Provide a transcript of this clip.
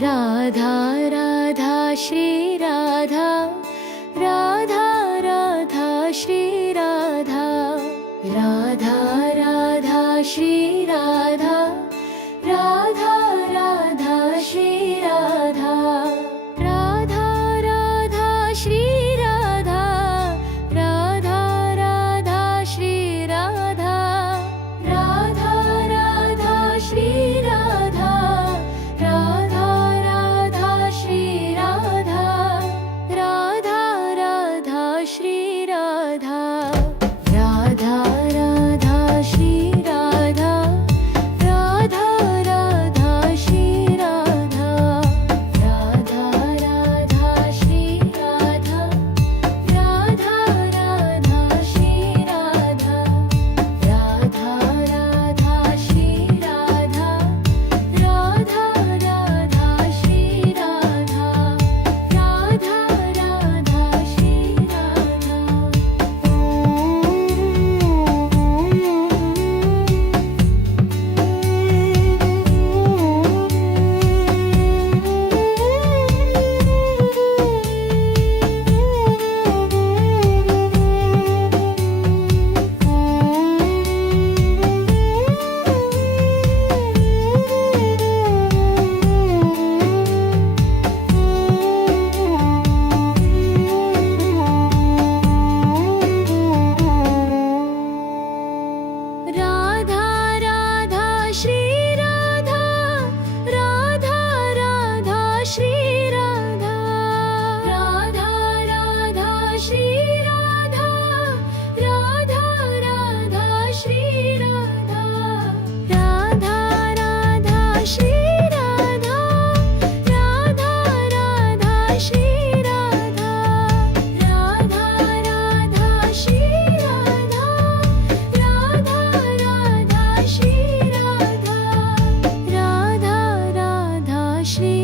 Radha Radha Shri Radha, Radha Radha Shri Radha, Radha Radha Shri Radha, Radha Radha Shri Radha, Radha Radha Shri Radha, Radha Radha Shri Radha, Radha Radha Shri Radha, Radha Radha Shri Radha, Radha Radha Shri Radha, Radha Radha Shri Radha, Radha Radha Shri Radha, Radha Radha Shri Radha, Radha Radha Shri Radha, Radha Radha Shri Radha, Radha Radha Shri Radha, Radha Radha Shri Radha Radha Shri Radha, Radha Radha Shri Radha, Radha Radha Shri Radha, Radha Radha Shri Radha, Radha Radha Shri Radha, Radha Radha Shri Radha, Radha Radha Shri Radha, Radha Radha Shri Radha, Radha Radha Shri